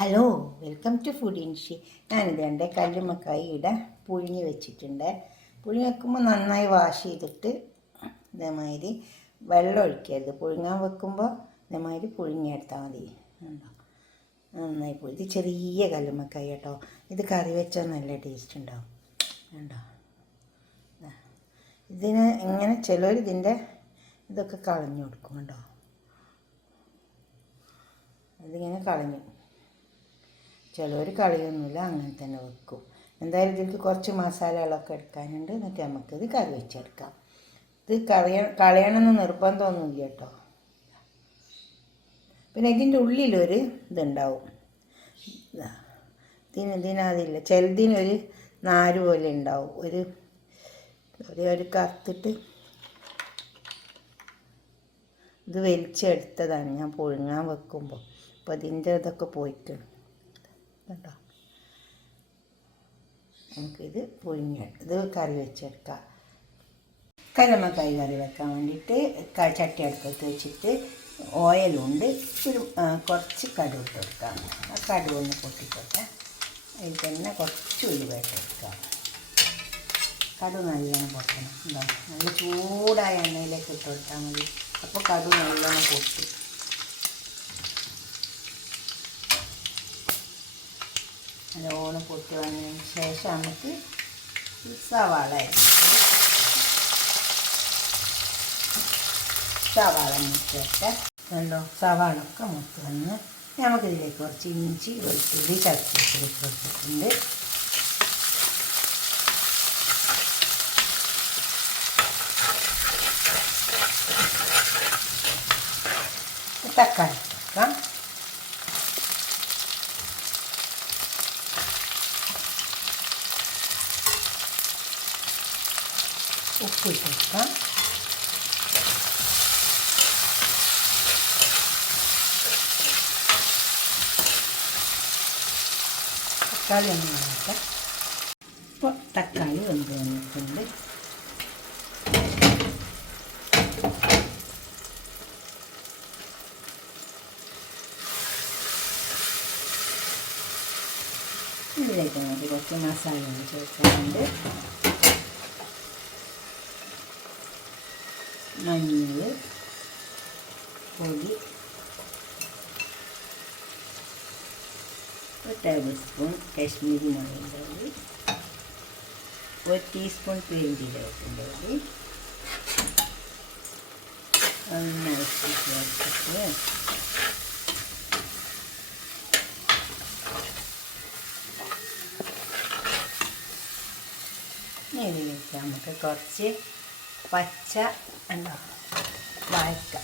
Hello, welcome to food ഇൻഷി. ഞാനിത് എൻ്റെ കല്ലുമ്മക്കായി ഇവിടെ പുഴുങ്ങി വെച്ചിട്ടുണ്ട്. പുഴുങ്ങി വെക്കുമ്പോൾ നന്നായി വാഷ് ചെയ്തിട്ട് ഇതേമാതിരി വെള്ളം ഒഴിക്കരുത്. പുഴുങ്ങാൻ വെക്കുമ്പോൾ ഇതേമാതിരി പുഴുങ്ങിയെടുത്താൽ മതി. ഉണ്ടോ, നന്നായി പോയി. ഇത് ചെറിയ കല്ലുമ്മക്കായി കേട്ടോ. ഇത് കറി വെച്ചാൽ നല്ല ടേസ്റ്റ് ഉണ്ടാവും. ഉണ്ടോ, ഇതിന് ഇങ്ങനെ ചിലർ ഇതിൻ്റെ ഇതൊക്കെ കളഞ്ഞു കൊടുക്കും. കേട്ടോ, ഇതിങ്ങനെ കളഞ്ഞു, ചിലവർ കളയൊന്നുമില്ല, അങ്ങനെ തന്നെ വെക്കും. എന്തായാലും ഇതിലേക്ക് കുറച്ച് മസാലകളൊക്കെ എടുക്കാനുണ്ട്. എന്നിട്ട് നമുക്കിത് കറി വെച്ചെടുക്കാം. ഇത് കളയണമെന്ന് നിർബന്ധമൊന്നുമില്ല കേട്ടോ. പിന്നെ ഇതിൻ്റെ ഉള്ളിലൊരു ഇതുണ്ടാവും, ഇതിനതില്ല, ചിലതിനൊരു നാര് പോലെ ഉണ്ടാവും, ഒരു കറുത്തിട്ട്. ഇത് വലിച്ചെടുത്തതാണ് ഞാൻ പുഴുങ്ങാൻ വെക്കുമ്പോൾ. അപ്പോൾ അതിൻ്റെ ഇതൊക്കെ പോയിക്കണം കേട്ടോ. നമുക്കിത് ഇത് കറി വെച്ചെടുക്കാം. കല്ലുമ്മക്കായി കറി വെക്കാൻ വേണ്ടിയിട്ട് ചട്ടി അടുപ്പത്ത് വെച്ചിട്ട് ഓയിലുണ്ട്, കുറച്ച് കടുക് ഇട്ട് കൊടുക്കാം. ആ കടുക് ഒന്ന് പൊട്ടിക്കോട്ടെ. അതിൽ തന്നെ കുറച്ച് ഉലുവ ഇട്ട് കൊടുക്കാം. കടുക് നല്ലോണം പൊട്ടണം. എന്താ, നല്ല ചൂടായ എണ്ണയിലേക്ക് ഇട്ട് കൊടുത്താൽ മതി. അപ്പോൾ കടുക് നല്ലോണം പൊട്ടി. നല്ലോണം പൊട്ടി വന്നതിന് ശേഷം നമുക്ക് സവാള മുറിച്ചിട്ട് സവാളൊക്കെ മുത്ത് വന്ന് നമുക്കിതിലേക്ക് കുറച്ച് ഇഞ്ചി വെളുത്തുള്ളി ചതച്ചിട്ട് കൊടുത്തിട്ടുണ്ട്. തക്കാളി വെക്കാം. ഉപ്പ് ഇട്ട് വെക്കാം. തക്കാളി ഒന്ന് വേണം. ഇപ്പോൾ തക്കാളി വെന്ത് വന്നിട്ടുണ്ട്. ഇതിലേക്ക് നമുക്ക് കുറച്ച് മസാല ചേർക്കാറുണ്ട്. മഞ്ഞൾ പൊടി, 1 ടേബിൾ സ്പൂൺ കാശ്മീരി മുളകിൻ്റെ പൊടി, 1 ടീസ്പൂൺ പെരുംജീരകത്തിൻ്റെ പൊടി, നന്നായി ചേർത്തിട്ട് ഇതിലേക്ക് നമുക്ക് കുറച്ച് പച്ച വാഴക്ക,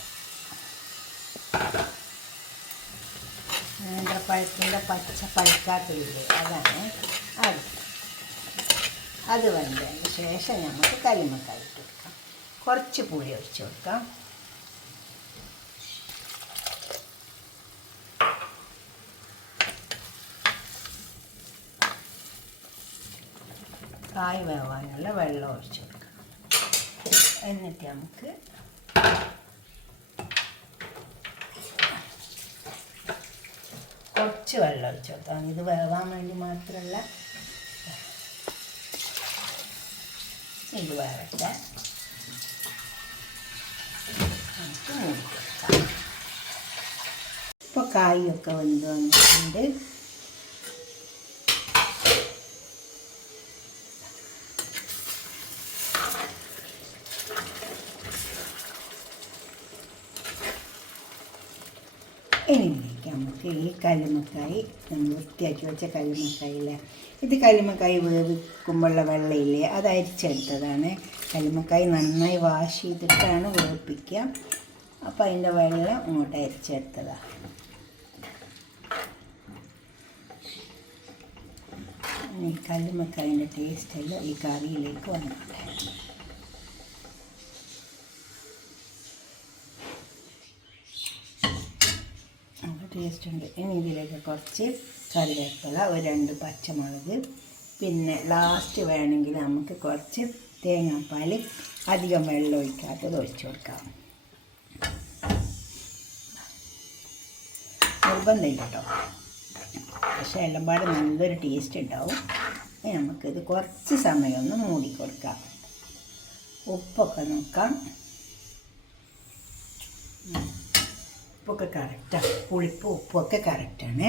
നേന്ത്രപ്പഴത്തിൻ്റെ പച്ച പഴുക്കാത്തതില്ലേ, അതാണ് അത് വന്നതിന് ശേഷം നമുക്ക് കല്ലുമ്മക്കായി ഇട്ട് കൊടുക്കാം. കുറച്ച് പുളി ഒഴിച്ച് കൊടുക്കാം. കായ് വേവാനുള്ള വെള്ളം ഒഴിച്ച് കൊടുക്കാം. എന്നിട്ട് നമുക്ക് കുറച്ച് വെള്ളം ഒഴിച്ച് കൊടുക്കാം. ഇത് വേവാൻ വേണ്ടി മാത്രമല്ല, ഇത് വേവട്ടെ. നമുക്ക് മൂടി കൊടുക്കാം. ഇപ്പോൾ കായൊക്കെ വെന്ത് വന്നിട്ടുണ്ട്. ഇനിയിലേക്ക് നമുക്ക് ഈ കല്ലുമ്മക്കായി, നമ്മൾ വൃത്തിയാക്കി വെച്ച കല്ലുമ്മക്കായില്ലേ, ഇത് കല്ലുമ്മക്കായി വേവിക്കുമ്പോഴുള്ള വെള്ളമില്ലേ, അത് അരിച്ചെടുത്തതാണ്. കല്ലുമ്മക്കായി നന്നായി വാഷ് ചെയ്തിട്ടാണ് വേവിപ്പിക്കുക. അപ്പോൾ അതിൻ്റെ വെള്ളം ഇങ്ങോട്ട് അരിച്ചെടുത്തതാണ്. ഈ കല്ലുമ്മക്കായിൻ്റെ ടേസ്റ്റെല്ലാം ഈ കറിയിലേക്ക് വന്നോട്ടെ. ടേസ്റ്റ് ഉണ്ട്. ഇനി ഇതിലേക്ക് കുറച്ച് കറിവേപ്പില, 2 പച്ചമുളക്, പിന്നെ ലാസ്റ്റ് വേണമെങ്കിൽ നമുക്ക് കുറച്ച് തേങ്ങാപ്പാൽ, അധികം വെള്ളം ഒഴിക്കാത്തത് ഒഴിച്ചു കൊടുക്കാം. നിർബന്ധമില്ല കേട്ടോ. പക്ഷേ എല്ലാം പാടെ നല്ലൊരു ടേസ്റ്റ് ഉണ്ടാവും. നമുക്കിത് കുറച്ച് സമയം ഒന്ന് മൂടി കൊടുക്കാം. ഉപ്പൊക്കെ നോക്കാം. ഉപ്പൊക്കെ കറക്റ്റാണ്, പുളിപ്പ് ഉപ്പൊക്കെ കറക്റ്റാണ്.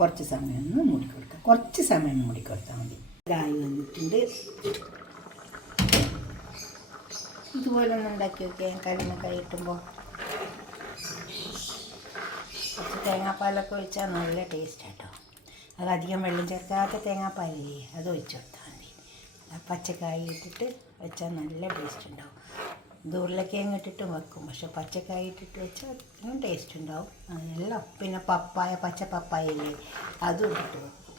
കുറച്ച് സമയം ഒന്ന് മൂടി കൊടുക്കാം. കുറച്ച് സമയം മൂടി കൊടുത്താൽ മതി. ഇതായി വന്നിട്ടുണ്ട്. ഇതുപോലെ ഒന്ന് ഉണ്ടാക്കി വയ്ക്കാം. കല്ലുമ്മക്കായ ഇട്ടുമ്പോൾ കുറച്ച് തേങ്ങാപ്പാലൊക്കെ ഒഴിച്ചാൽ നല്ല ടേസ്റ്റ് കേട്ടോ. അത് അധികം വെള്ളം ചേർക്കാത്ത തേങ്ങാപ്പാലില്ലേ, അത് ഒഴിച്ച് കൊടുത്താൽ മതി. പച്ചക്കായ ഇട്ടിട്ട് വെച്ചാൽ നല്ല ടേസ്റ്റ് ഉണ്ടാവും. ഇത് ഉരുളക്കിഴങ്ങ് ഇട്ടിട്ടും വെക്കും, പക്ഷെ പച്ചക്കായ ഇട്ടിട്ട് വെച്ചാൽ അതിനും ടേസ്റ്റ് ഉണ്ടാവും. അതെല്ലാം പിന്നെ പപ്പായ, പച്ച പപ്പായ ഇല്ലേ, അതും ഇട്ടിട്ട് വെക്കും.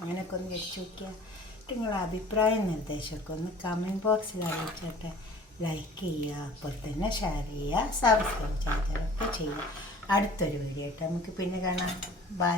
അങ്ങനെയൊക്കെ ഒന്ന് വെച്ച് നോക്കിയാൽ. നിങ്ങളുടെ അഭിപ്രായം നിർദ്ദേശമൊക്കെ ഒന്ന് കമൻറ്റ് ബോക്സിൽ അറിയിച്ചിട്ട് ലൈക്ക് ചെയ്യുക, അപ്പോൾ തന്നെ ഷെയർ ചെയ്യുക, സബ്സ്ക്രൈബ് ചെയ്തൊക്കെ ചെയ്യുക. അടുത്തൊരു വീഡിയോ ആയിട്ട് നമുക്ക് പിന്നെ കാണാം. ബൈ.